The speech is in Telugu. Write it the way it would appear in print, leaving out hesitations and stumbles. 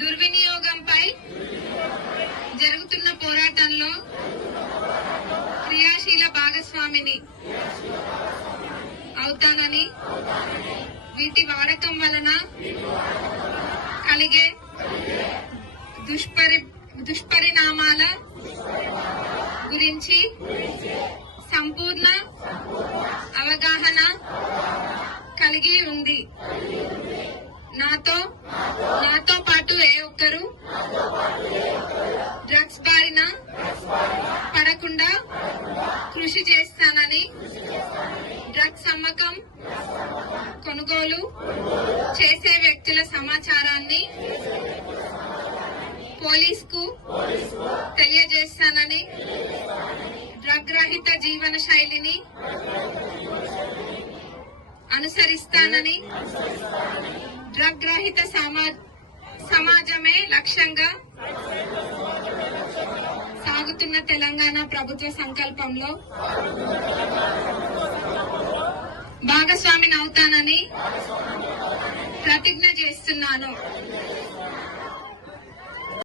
దుర్వినియోగంపై జరుగుతున్న పోరాటంలో క్రియాశీల భాగస్వామిని అవుతానని, వీటి వాడకం వలన కలిగే దుష్పరిణామాల గురించి సంపూర్ణ అవగాహన కలిగి ఉంది. నాతో పాటు ఏ ఒక్కరూ డ్రగ్స్ బారిన పడకుండా కృషి చేస్తానని, డ్రగ్స్ అమ్మకం, కొనుగోలు చేసే వ్యక్తుల సమాచారాన్ని పోలీసుకు తెలియజేస్తానని, డ్రగ్ రహిత జీవన శైలిని అనుసరిస్తానని, డ్రగ్ రహిత సమాజమే లక్ష్యంగా సాగుతున్న తెలంగాణ ప్రభుత్వ సంకల్పంలో భాగస్వామిని అవుతానని ప్రతిజ్ఞ చేస్తున్నాను.